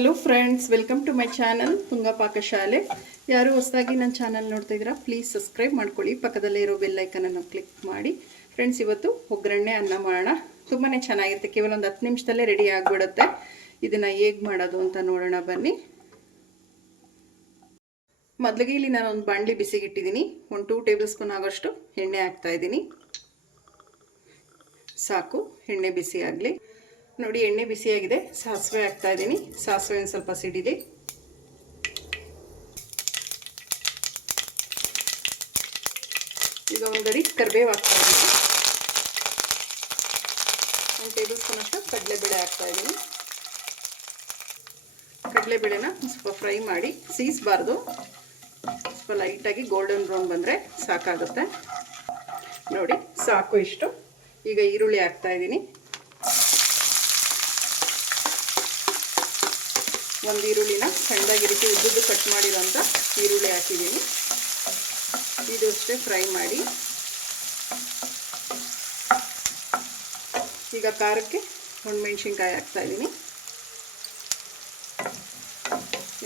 Hello friends welcome to my channel Tunga Pakashale ಯಾರು ಹೊಸದಾಗಿ ನನ್ನ ಚಾನಲ್ ನೋಡ್ತಾ ಇದ್ದೀರಾ ಪ್ಲೀಸ್ ಸಬ್ಸ್ಕ್ರೈಬ್ ಮಾಡ್ಕೊಳ್ಳಿ. ಪಕ್ಕದಲ್ಲೇ ಇರೋ ಬೆಲ್ ಐಕನನ್ನು ಕ್ಲಿಕ್ ಮಾಡಿ. ಫ್ರೆಂಡ್ಸ್ ಇವತ್ತು ಒಗ್ಗರಣೆ ಅನ್ನ ಮಾಡೋಣ. ತುಂಬಾ ಚೆನ್ನಾಗಿರುತ್ತೆ, ಕೇವಲ ಒಂದು ಹತ್ತು ನಿಮಿಷದಲ್ಲೇ ರೆಡಿ ಆಗಿಬಿಡುತ್ತೆ. ಇದನ್ನು ಹೇಗೆ ಮಾಡೋದು ಅಂತ ನೋಡೋಣ, ಬನ್ನಿ. ಮೊದಲಿಗೆ ಇಲ್ಲಿ ನಾನು ಒಂದು ಬಾಣಲಿ ಬಿಸಿಗಿಟ್ಟಿದ್ದೀನಿ. ಒಂದು ಟೂ ಟೇಬಲ್ ಸ್ಪೂನ್ ಆಗೋಷ್ಟು ಎಣ್ಣೆ ಹಾಕ್ತಾ ಇದ್ದೀನಿ. ಸಾಕು, ಎಣ್ಣೆ ಬಿಸಿ ಆಗಲಿ. ನೋಡಿ, ಎಣ್ಣೆ ಬಿಸಿಯಾಗಿದೆ. ಸಾಸಿವೆ ಹಾಕ್ತಾ ಇದ್ದೀನಿ. ಸಾಸಿವೆ ಒಂದು ಸ್ವಲ್ಪ ಸಿಡಿಲಿ. ಈಗ ಒಂದು ಗಡಿ ಕರಿಬೇವು ಹಾಕ್ತಾ ಇದ್ದೀನಿ. ಒಂದು ಟೇಬಲ್ ಸ್ಪೂನ್ ಅಷ್ಟು ಕಡಲೆಬೇಳೆ ಹಾಕ್ತಾ ಇದ್ದೀನಿ. ಕಡಲೆಬೇಳೆನ ಸ್ವಲ್ಪ ಫ್ರೈ ಮಾಡಿ ಸೀಸಬಾರ್ದು. ಸ್ವಲ್ಪ ಲೈಟಾಗಿ ಗೋಲ್ಡನ್ ಬ್ರೌನ್ ಬಂದರೆ ಸಾಕಾಗುತ್ತೆ. ನೋಡಿ, ಸಾಕು ಇಷ್ಟು. ಈಗ ಈರುಳ್ಳಿ ಹಾಕ್ತಾ ಇದ್ದೀನಿ. ಒಂದು ಈರುಳ್ಳಿನ ಸಣ್ಣದಾಗಿ ರೀತಿ ಉದ್ದುದ್ದು ಕಟ್ ಮಾಡಿರೋಂಥ ಈರುಳ್ಳಿ ಹಾಕಿದ್ದೀನಿ. ಇದು ಅಷ್ಟೇ ಫ್ರೈ ಮಾಡಿ. ಈಗ ಖಾರಕ್ಕೆ ಒಣಮೆಣ್ಸಿನ್ಕಾಯಿ ಹಾಕ್ತಾ ಇದ್ದೀನಿ.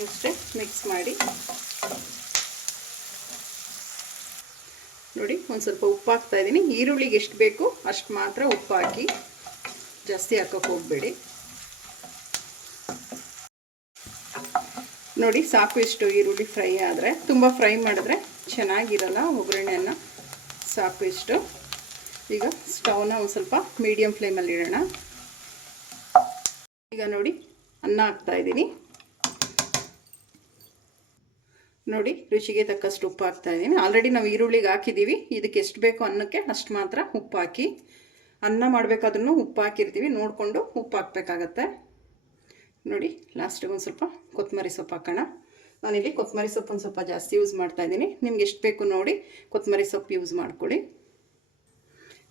ಅಷ್ಟೇ ಮಿಕ್ಸ್ ಮಾಡಿ. ನೋಡಿ, ಒಂದು ಸ್ವಲ್ಪ ಉಪ್ಪು ಹಾಕ್ತಾ ಇದ್ದೀನಿ. ಈರುಳ್ಳಿಗೆ ಎಷ್ಟು ಬೇಕು ಅಷ್ಟು ಮಾತ್ರ ಉಪ್ಪು ಹಾಕಿ ಜಾಸ್ತಿ ಹಾಕೋಕೆ ಹೋಗಬೇಡಿ. ನೋಡಿ ಸಾಕು ಇಷ್ಟು ಈರುಳ್ಳಿ ಫ್ರೈ ಆದರೆ. ತುಂಬ ಫ್ರೈ ಮಾಡಿದ್ರೆ ಚೆನ್ನಾಗಿರಲ್ಲ ಒಗ್ಗರಣೆಯನ್ನು. ಸಾಕು ಇಷ್ಟು. ಈಗ ಸ್ಟವ್ನ ಒಂದು ಸ್ವಲ್ಪ ಮೀಡಿಯಮ್ ಫ್ಲೇಮಲ್ಲಿ ಇಡೋಣ. ಈಗ ನೋಡಿ ಅನ್ನ ಹಾಕ್ತಾ ಇದ್ದೀನಿ. ನೋಡಿ ರುಚಿಗೆ ತಕ್ಕಷ್ಟು ಉಪ್ಪು ಹಾಕ್ತಾ ಇದ್ದೀನಿ. ಆಲ್ರೆಡಿ ನಾವು ಈರುಳ್ಳಿಗೆ ಹಾಕಿದ್ದೀವಿ. ಇದಕ್ಕೆ ಎಷ್ಟು ಬೇಕು ಅನ್ನಕ್ಕೆ ಅಷ್ಟು ಮಾತ್ರ ಉಪ್ಪು ಹಾಕಿ. ಅನ್ನ ಮಾಡಬೇಕಾದ್ರೂ ಉಪ್ಪು ಹಾಕಿರ್ತೀವಿ. ನೋಡಿಕೊಂಡು ಉಪ್ಪು ಹಾಕಬೇಕಾಗತ್ತೆ. ನೋಡಿ ಲಾಸ್ಟಿಗೆ ಒಂದು ಸ್ವಲ್ಪ ಕೊತ್ತಂಬರಿ ಸೊಪ್ಪು ಹಾಕೋಣ. ನಾನಿಲ್ಲಿ ಕೊತ್ತಂಬರಿ ಸೊಪ್ಪು ಒಂದು ಸ್ವಲ್ಪ ಜಾಸ್ತಿ ಯೂಸ್ ಮಾಡ್ತಾ ಇದ್ದೀನಿ. ನಿಮ್ಗೆ ಎಷ್ಟು ಬೇಕು ನೋಡಿ ಕೊತ್ತಂಬರಿ ಸೊಪ್ಪು ಯೂಸ್ ಮಾಡ್ಕೊಳ್ಳಿ.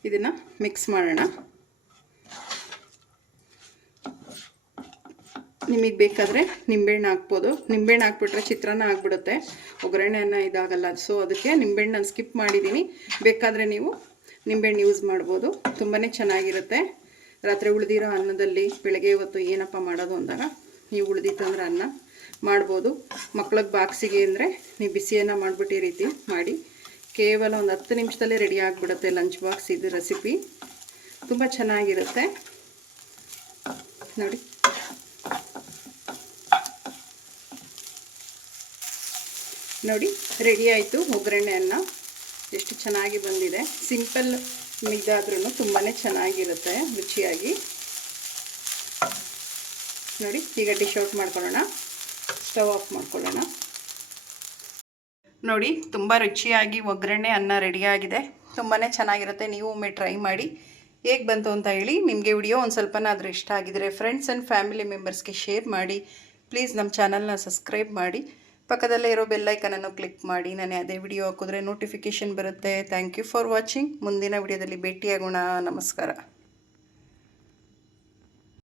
ಇದನ್ನು ಮಿಕ್ಸ್ ಮಾಡೋಣ. ನಿಮಗೆ ಬೇಕಾದರೆ ನಿಂಬೆಹಣ್ಣು ಹಾಕ್ಬೋದು. ನಿಂಬೆಹಣ್ಣು ಹಾಕ್ಬಿಟ್ರೆ ಚಿತ್ರಾನ್ನ ಆಗಿಬಿಡುತ್ತೆ. ಒಗ್ಗರಣೆಯನ್ನು ಇದಾಗಲ್ಲ. ಸೊ ಅದಕ್ಕೆ ನಿಂಬೆಹಣ್ಣನ್ನು ಸ್ಕಿಪ್ ಮಾಡಿದ್ದೀನಿ ಬೇಕಾದರೆ ನೀವು ನಿಂಬೆಹಣ್ಣು ಯೂಸ್ ಮಾಡ್ಬೋದು. ತುಂಬಾ ಚೆನ್ನಾಗಿರುತ್ತೆ. ರಾತ್ರಿ ಉಳಿದಿರೋ ಅನ್ನದಲ್ಲಿ ಬೆಳಗ್ಗೆ ಇವತ್ತು ಏನಪ್ಪ ಮಾಡೋದು ಅಂದಾಗ ನೀವು ಉಳಿದಿತ್ತಂದ್ರೆ ಅನ್ನ ಮಾಡ್ಬೋದು. ಮಕ್ಳಿಗೆ ಬಾಕ್ಸಿಗೆ ಅಂದರೆ ನೀವು ಬಿಸಿಯನ್ನು ಮಾಡಿಬಿಟ್ಟು ಈ ರೀತಿ ಮಾಡಿ ಕೇವಲ ಒಂದು ಹತ್ತು ನಿಮಿಷದಲ್ಲೇ ರೆಡಿ ಆಗಿಬಿಡುತ್ತೆ ಲಂಚ್ ಬಾಕ್ಸ್ ಇದು ರೆಸಿಪಿ. ತುಂಬ ಚೆನ್ನಾಗಿರುತ್ತೆ. ನೋಡಿ. ನೋಡಿ, ರೆಡಿ ಆಯಿತು ಒಗ್ಗರಣೆ ಅನ್ನ ಎಷ್ಟು ಚೆನ್ನಾಗಿ ಬಂದಿದೆ. ಸಿಂಪಲ್ ಇದಾದ್ರೂ ತುಂಬಾ ಚೆನ್ನಾಗಿರುತ್ತೆ, ರುಚಿಯಾಗಿ. ನೋಡಿ, ಈಗ ಡಿಶ್ ಔಟ್ ಮಾಡ್ಕೊಳ್ಳೋಣ. ಸ್ಟವ್ ಆಫ್ ಮಾಡ್ಕೊಳ್ಳೋಣ. ನೋಡಿ, ತುಂಬ ರುಚಿಯಾಗಿ ಒಗ್ಗರಣೆ ಅನ್ನ ರೆಡಿಯಾಗಿದೆ ತುಂಬಾ ಚೆನ್ನಾಗಿರುತ್ತೆ, ನೀವು ಒಮ್ಮೆ ಟ್ರೈ ಮಾಡಿ. ಹೇಗೆ ಬಂತು ಅಂತ ಹೇಳಿ ನಿಮಗೆ ವಿಡಿಯೋ ಒಂದು ಸ್ವಲ್ಪನಾದರೂ ಇಷ್ಟ ಆಗಿದರೆ ಫ್ರೆಂಡ್ಸ್ ಆ್ಯಂಡ್ ಫ್ಯಾಮಿಲಿ ಮೆಂಬರ್ಸ್ಗೆ ಶೇರ್ ಮಾಡಿ. ಪ್ಲೀಸ್ ನಮ್ಮ ಚಾನಲ್ನ ಸಬ್ಸ್ಕ್ರೈಬ್ ಮಾಡಿ. ಪಕ್ಕದಲ್ಲೇ ಇರೋ ಬೆಲ್ಲೈಕನನ್ನು ಕ್ಲಿಕ್ ಮಾಡಿ, ನಾನು ಅದೇ ವಿಡಿಯೋ ಹಾಕಿದ್ರೆ ನೋಟಿಫಿಕೇಷನ್ ಬರುತ್ತೆ. ಥ್ಯಾಂಕ್ ಯು ಫಾರ್ ವಾಚಿಂಗ್ ಮುಂದಿನ ವಿಡಿಯೋದಲ್ಲಿ ಭೇಟಿಯಾಗೋಣ. ನಮಸ್ಕಾರ.